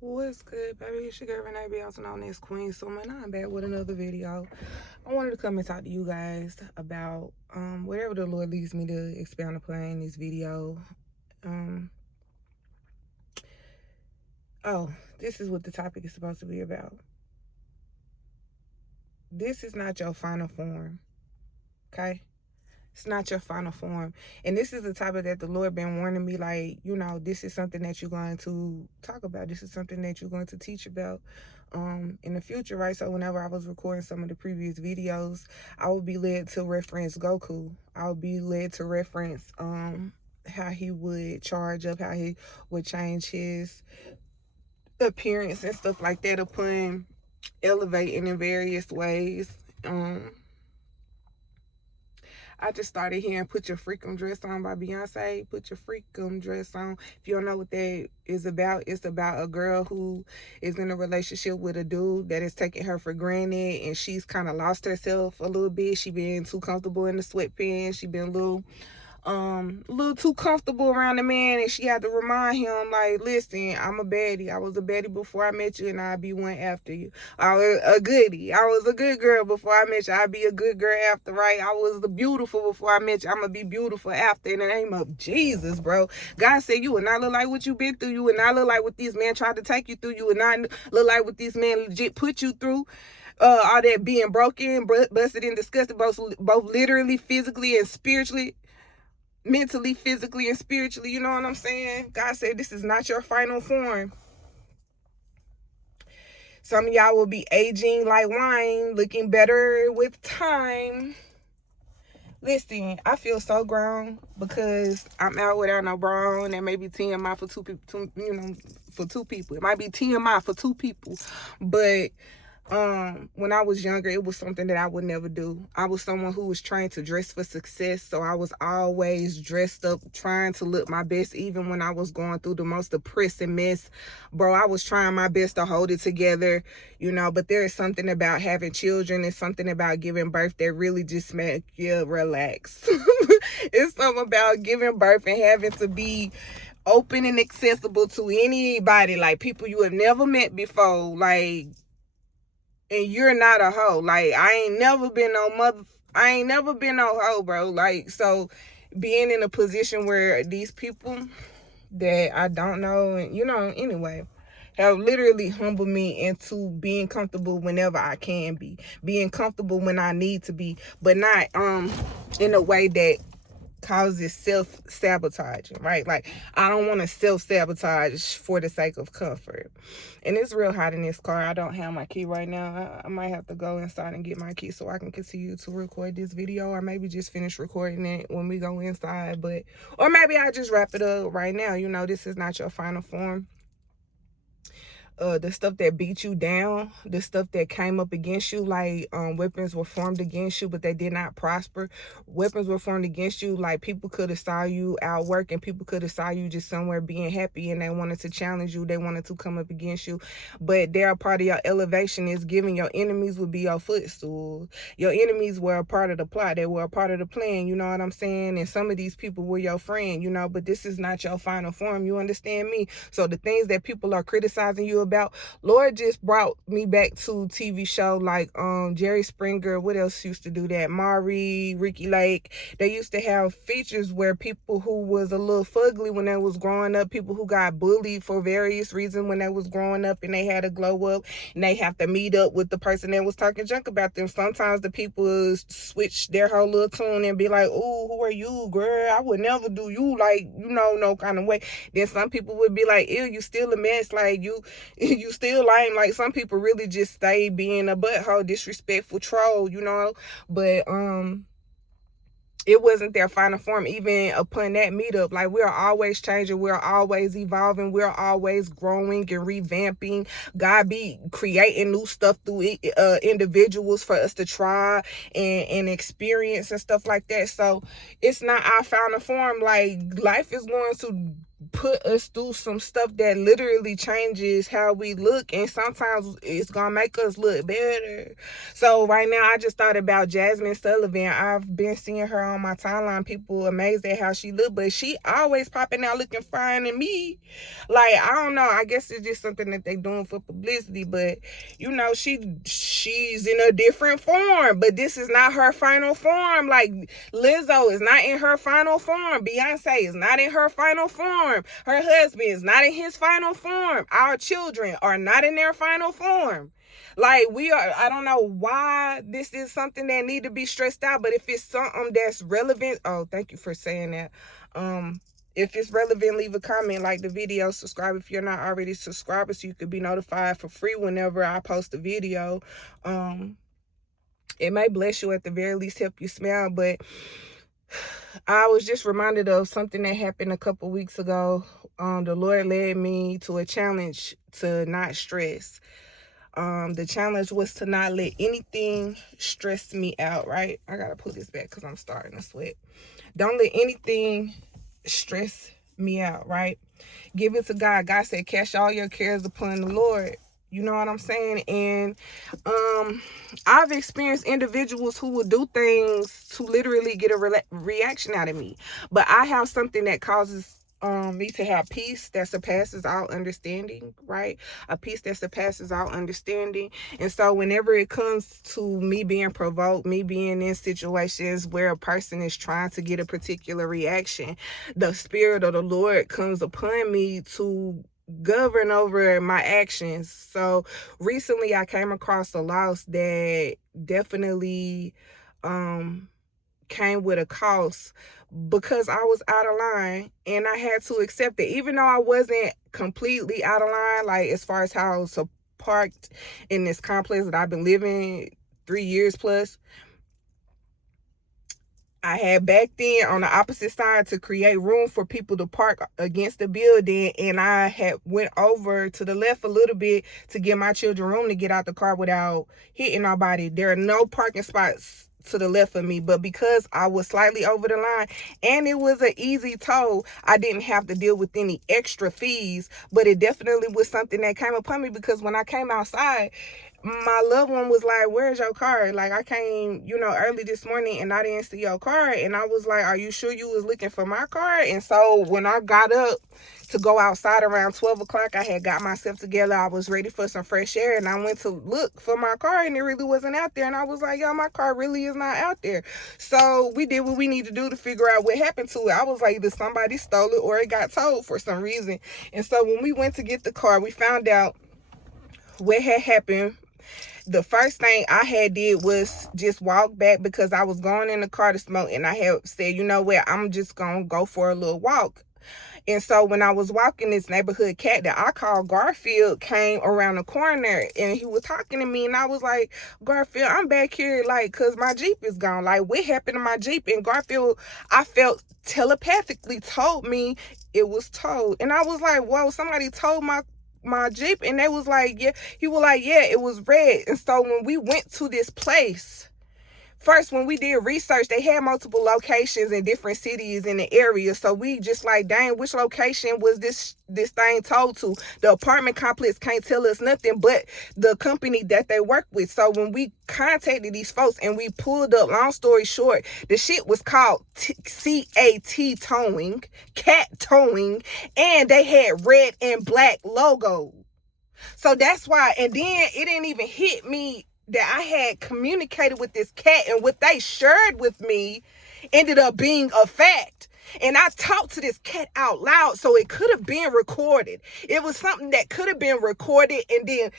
What's good, baby? It's your girl Renee B, also known as Queen Summer, and I'm back with another video. I wanted to come and talk to you guys about whatever the Lord leads me to expound upon in this video. Um, oh, this is what the topic is supposed to be about. This is not your final form, okay? It's not your final form. And this is the topic that the Lord been warning me, like, this is something that you're going to talk about. This is something that you're going to teach about in the future, right? So whenever I was recording some of the previous videos, I would be led to reference Goku. I would be led to reference how he would charge up, how he would change his appearance and stuff like that upon elevating in various ways. I just started hearing "Put Your Freakum Dress On" by Beyonce. Put your freakum dress on. If you don't know what that is about, it's about a girl who is in a relationship with a dude that is taking her for granted, and she's kind of lost herself a little bit. She been too comfortable in the sweatpants. She been a little too comfortable around the man, and she had to remind him, like, listen, I'm a baddie. I was a baddie before I met you, and I'll be one after you. I was a goodie. I was a good girl before I met you. I'll be a good girl after, right? I was the beautiful before I met you. I'm gonna be beautiful after, in the name of Jesus, bro. God said you would not look like what you've been through. You would not look like what these men tried to take you through. You would not look like what these men legit put you through. All that being broken, busted, and disgusted, both literally, physically, and spiritually, mentally, physically, and spiritually. You know what I'm saying? God said this is not your final form. Some of y'all will be aging like wine, looking better with time. Listen, I feel so grown because I'm out without no bra on. That may be TMI for two people, for two people. It might be TMI for two people, but when I was younger, it was something that I would never do. I was someone who was trained to dress for success, so I was always dressed up, trying to look my best. Even when I was going through the most depressing mess, bro, I was trying my best to hold it together, but there is something about having children and something about giving birth that really just make you relax. It's something about giving birth and having to be open and accessible to anybody, like people you have never met before, like, and you're not a hoe. Like, I ain't never been no hoe, bro. Like, so being in a position where these people that I don't know, and anyway, have literally humbled me into being comfortable whenever I can be, being comfortable when I need to be, but not in a way that causes self-sabotaging, right? Like, I don't want to self-sabotage for the sake of comfort. And it's real hot in this car. I don't have my key right now. I might have to go inside and get my key so I can continue to record this video, or maybe just finish recording it when we go inside. Or maybe I just wrap it up right now. This is not your final form. The stuff that beat you down, the stuff that came up against you, like weapons were formed against you, but they did not prosper. Weapons were formed against you, like people could have saw you out working, people could have saw you just somewhere being happy, and they wanted to challenge you, they wanted to come up against you. But they're part of your elevation is giving your enemies would be your footstool. Your enemies were a part of the plot, they were a part of the plan, you know what I'm saying? And some of these people were your friend, but this is not your final form, you understand me? So the things that people are criticizing you about, Lord just brought me back to TV show like Jerry Springer. What else used to do that? Maury, Ricky Lake. They used to have features where people who was a little fugly when they was growing up, people who got bullied for various reasons when they was growing up, and they had to glow up, and they have to meet up with the person that was talking junk about them. Sometimes the people switch their whole little tune and be like, "Ooh, who are you, girl? I would never do you like, no kind of way." Then some people would be like, "Ew, you still a mess, like you still lame." Like, some people really just stay being a butthole, disrespectful troll, but it wasn't their final form. Even upon that meetup, like, we're always changing, we're always evolving, we're always growing and revamping. God be creating new stuff through individuals for us to try and experience and stuff like that. So it's not our final form. Like, life is going to put us through some stuff that literally changes how we look, and sometimes it's gonna make us look better. So right now I just thought about Jazmine Sullivan. I've been seeing her on my timeline, people amazed at how she look, but she always popping out looking fine to me. Like, I don't know, I guess it's just something that they doing for publicity, but you know, she's in a different form, but this is not her final form. Like, Lizzo is not in her final form. Beyonce is not in her final form. Her husband is not in his final form. Our children are not in their final form. Like, we are, I don't know why this is something that need to be stressed out, but if it's something that's relevant, oh, thank you for saying that. If it's relevant, leave a comment, like the video, subscribe if you're not already subscribed so you could be notified for free whenever I post a video. It may bless you, at the very least help you smile. But I was just reminded of something that happened a couple weeks ago. The Lord led me to a challenge to not stress. The challenge was to not let anything stress me out, right? I gotta put this back because I'm starting to sweat. Don't let anything stress me out, right? Give it to God. God said, cast all your cares upon the Lord. You know what I'm saying? And I've experienced individuals who will do things to literally get a reaction out of me. But I have something that causes me to have peace that surpasses all understanding, right? A peace that surpasses all understanding. And so whenever it comes to me being provoked, me being in situations where a person is trying to get a particular reaction, the Spirit of the Lord comes upon me to govern over my actions. So recently I came across a loss that definitely came with a cost, because I was out of line and I had to accept it, even though I wasn't completely out of line, like as far as how I was parked in this complex that I've been living 3 years plus. I had back then on the opposite side to create room for people to park against the building, and I had went over to the left a little bit to give my children room to get out the car without hitting nobody. There are no parking spots to the left of me, but because I was slightly over the line and it was an easy toll, I didn't have to deal with any extra fees. But it definitely was something that came upon me, because when I came outside, my loved one was like, where's your car? Like, I came, early this morning and I didn't see your car. And I was like, are you sure you was looking for my car? And so when I got up to go outside around 12 o'clock, I had got myself together. I was ready for some fresh air, and I went to look for my car and it really wasn't out there. And I was like, yo, my car really is not out there. So we did what we need to do to figure out what happened to it. I was like, either somebody stole it or it got towed for some reason. And so when we went to get the car, we found out what had happened. The first thing I had did was just walk back, because I was going in the car to smoke, and I had said, you know what, I'm just gonna go for a little walk. And so when I was walking, this neighborhood cat that I call Garfield came around the corner, and he was talking to me, and I was like, Garfield, I'm back here, like, because my Jeep is gone. Like, what happened to my Jeep? And Garfield, I felt telepathically told me it was towed. And I was like, whoa, somebody towed my Jeep? And they was like, yeah. He was like, yeah, it was red. And so when we went to this place, first, when we did research, they had multiple locations in different cities in the area. So we just like, dang, which location was this thing told to? The apartment complex can't tell us nothing but the company that they work with. So when we contacted these folks and we pulled up, long story short, the shit was called CAT Towing, Cat Towing, and they had red and black logo. So that's why. And then it didn't even hit me that I had communicated with this cat, and what they shared with me ended up being a fact. And I talked to this cat out loud, so it could have been recorded. It was something that could have been recorded and then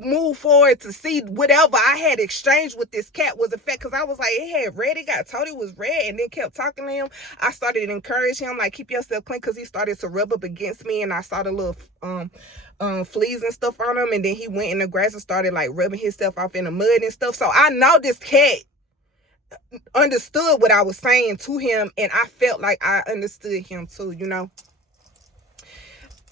move forward to see whatever I had exchanged with this cat was a fact. Because I was like, it had red, it got told it was red, and then kept talking to him. I started to encourage him, like, keep yourself clean, because he started to rub up against me, and I saw the little fleas and stuff on him. And then he went in the grass and started like rubbing himself off in the mud and stuff. So I know this cat understood what I was saying to him, and I felt like I understood him too,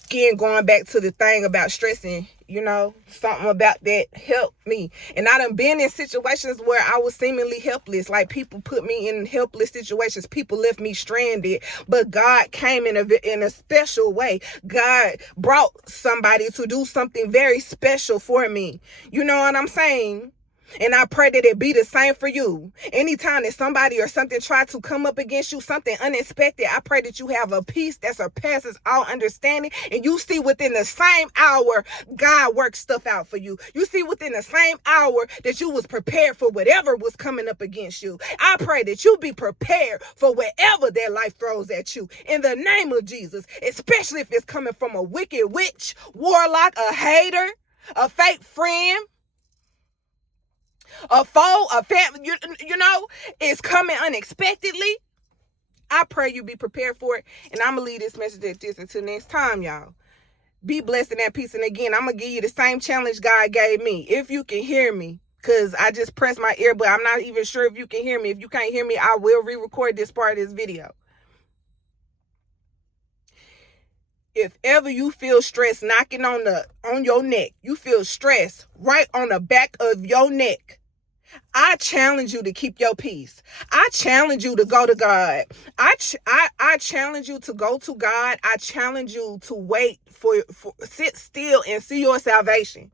again, going back to the thing about stressing, you know, something about that helped me. And I done been in situations where I was seemingly helpless. Like, people put me in helpless situations. People left me stranded. But God came in a special way. God brought somebody to do something very special for me. You know what I'm saying? And I pray that it be the same for you. Anytime that somebody or something try to come up against you, something unexpected, I pray that you have a peace that surpasses all understanding. And you see within the same hour, God works stuff out for you. You see within the same hour that you was prepared for whatever was coming up against you. I pray that you be prepared for whatever that life throws at you. In the name of Jesus, especially if it's coming from a wicked witch, warlock, a hater, a fake friend, a foe, a family, you know, is coming unexpectedly. I pray you be prepared for it. And I'm going to leave this message at this until next time, y'all. Be blessed in that peace. And again, I'm going to give you the same challenge God gave me. If you can hear me, because I just pressed my ear, but I'm not even sure if you can hear me. If you can't hear me, I will re-record this part of this video. If ever you feel stress knocking on your neck, you feel stress right on the back of your neck, I challenge you to keep your peace. I challenge you to go to God. I challenge you to go to God. I challenge you to wait for sit still and see your salvation.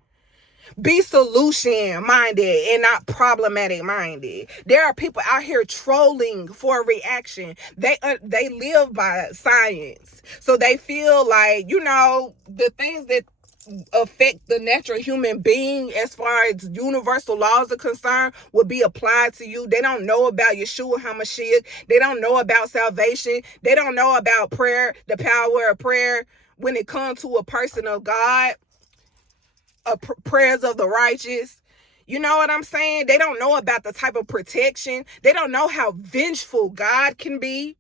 Be solution minded and not problematic minded. There are people out here trolling for a reaction. They live by science. So they feel like, you know, the things that affect the natural human being as far as universal laws are concerned will be applied to you. They don't know about Yeshua HaMashiach. They don't know about salvation. They don't know about prayer, the power of prayer when it comes to a person of God, prayers of the righteous. You know what I'm saying? They don't know about the type of protection. They don't know how vengeful God can be.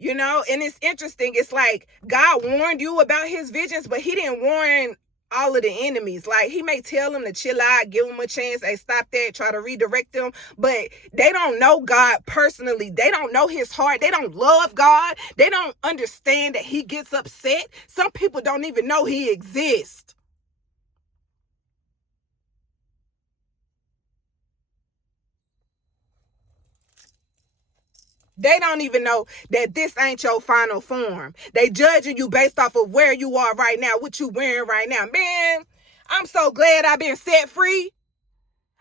You know, and it's interesting. It's like God warned you about his vengeance, but he didn't warn all of the enemies. Like, he may tell them to chill out, give them a chance, hey, stop that, try to redirect them, but they don't know God personally. They don't know his heart. They don't love God. They don't understand that he gets upset. Some people don't even know he exists. They don't even know that this ain't your final form. They judging you based off of where you are right now, what you wearing right now. Man, I'm so glad I've been set free.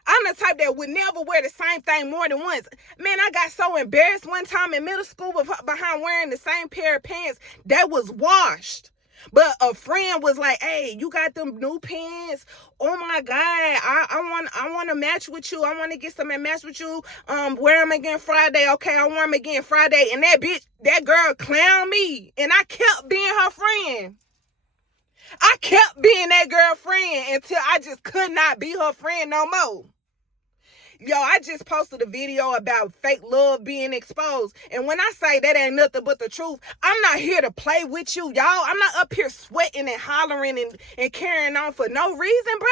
I'm the type that would never wear the same thing more than once. Man, I got so embarrassed one time in middle school behind wearing the same pair of pants that was washed. But a friend was like, hey, you got them new pants? Oh my God, I want to match with you. I want to get some and match with you. Wear them again Friday. Okay, I wear them again Friday. And that girl clowned me. And I kept being her friend. I kept being that girlfriend until I just could not be her friend no more. Yo, I just posted a video about fake love being exposed. And when I say that ain't nothing but the truth, I'm not here to play with you, y'all. I'm not up here sweating and hollering and carrying on for no reason, bro.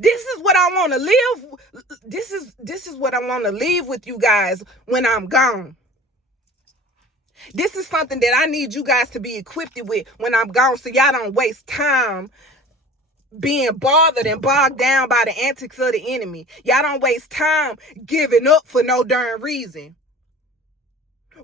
This is what I want to live. This is what I want to leave with you guys when I'm gone. This is something that I need you guys to be equipped with when I'm gone, so y'all don't waste time being bothered and bogged down by the antics of the enemy. Y'all don't waste time giving up for no darn reason,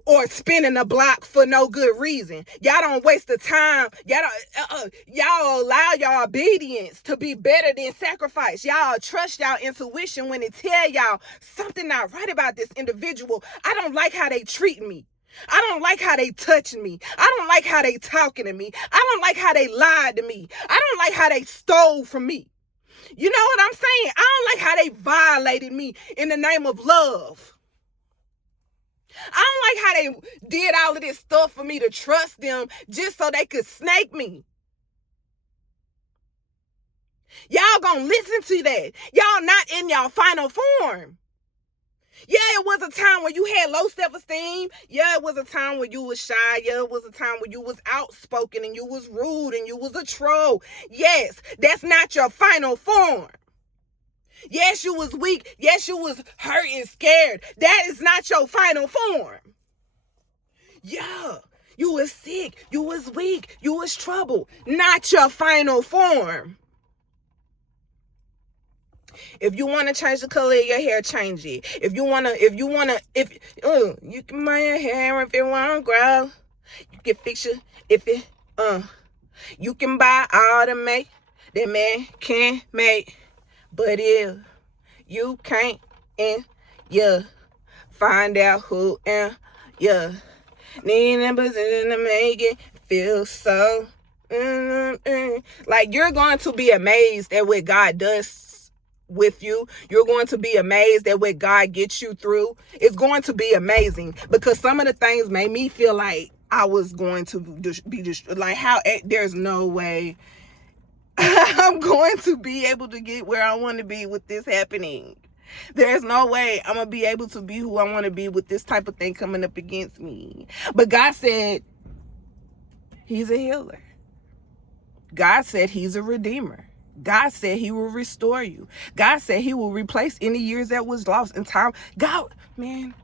or spinning the block for no good reason. Y'all don't waste the time. Y'all allow y'all obedience to be better than sacrifice. Y'all trust y'all intuition when it tell y'all something not right about this individual. I don't like how they treat me. I don't like how they touch me. I don't like how they talking to me. I don't like how they lied to me. I don't like how they stole from me. You know what I'm saying? I don't like how they violated me in the name of love. I don't like how they did all of this stuff for me to trust them just so they could snake me. Y'all gonna listen to that. Y'all not in y'all final form. Yeah, it was a time when you had low self-esteem. Yeah, it was a time when you was shy. Yeah, it was a time when you was outspoken and you was rude and you was a troll. Yes, that's not your final form. Yes, you was weak. Yes, you was hurt and scared. That is not your final form. Yeah, You was sick. You was weak. You was troubled. Not your final form. If you want to change the color of your hair, change it. If you can buy your hair if it won't grow. You can fix it if it, you can buy all the make that man can make. But if you can't, and yeah, find out who am yeah. Need a position to make it feel so. Like, you're going to be amazed at what God does with you. You're going to be amazed at what God gets you through. It's going to be amazing, because some of the things made me feel like I was going to be just like, how there's no way I'm going to be able to get where I want to be with this happening. There's no way I'm going to be able to be who I want to be with this type of thing coming up against me. But God said he's a healer. God said he's a redeemer. God said he will restore you. God said he will replace any years that was lost in time. God, man.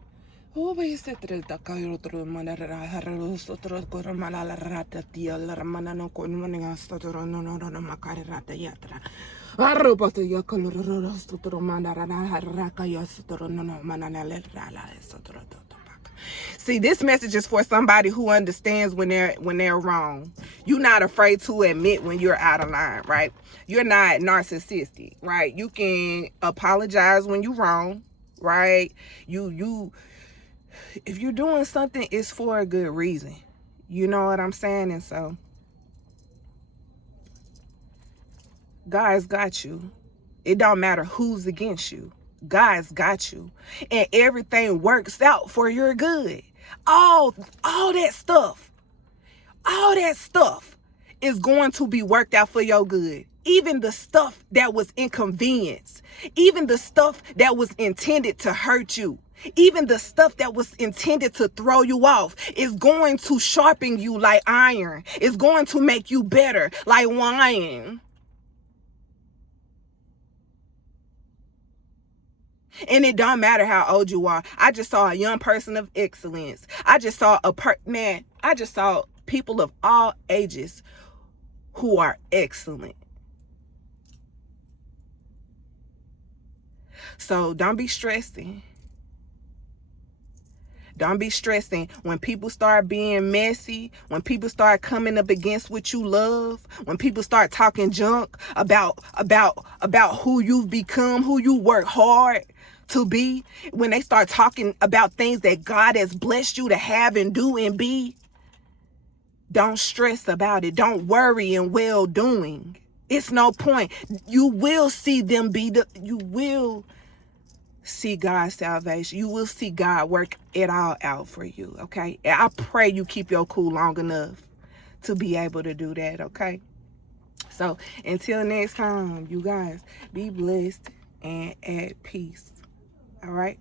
See, this message is for somebody who understands when they're wrong. You're not afraid to admit when you're out of line, right? You're not narcissistic, right? You can apologize when you're wrong, right? If you're doing something, it's for a good reason. You know what I'm saying? And so God's got you. It don't matter who's against you. God's got you. And everything works out for your good. All that stuff is going to be worked out for your good. Even the stuff that was inconvenience, even the stuff that was intended to hurt you, even the stuff that was intended to throw you off is going to sharpen you like iron. It's going to make you better like wine. And it don't matter how old you are. I just saw a young person of excellence. I just saw I just saw people of all ages who are excellent. So don't be stressing. Don't be stressing when people start being messy, when people start coming up against what you love, when people start talking junk about who you've become, who you work hard to be, when they start talking about things that God has blessed you to have and do and be. Don't stress about it. Don't worry in well-doing. It's no point. You will see them you will see God's salvation. You will see God work it all out for you, okay? And I pray you keep your cool long enough to be able to do that, okay? So until next time, you guys, be blessed and at peace, all right?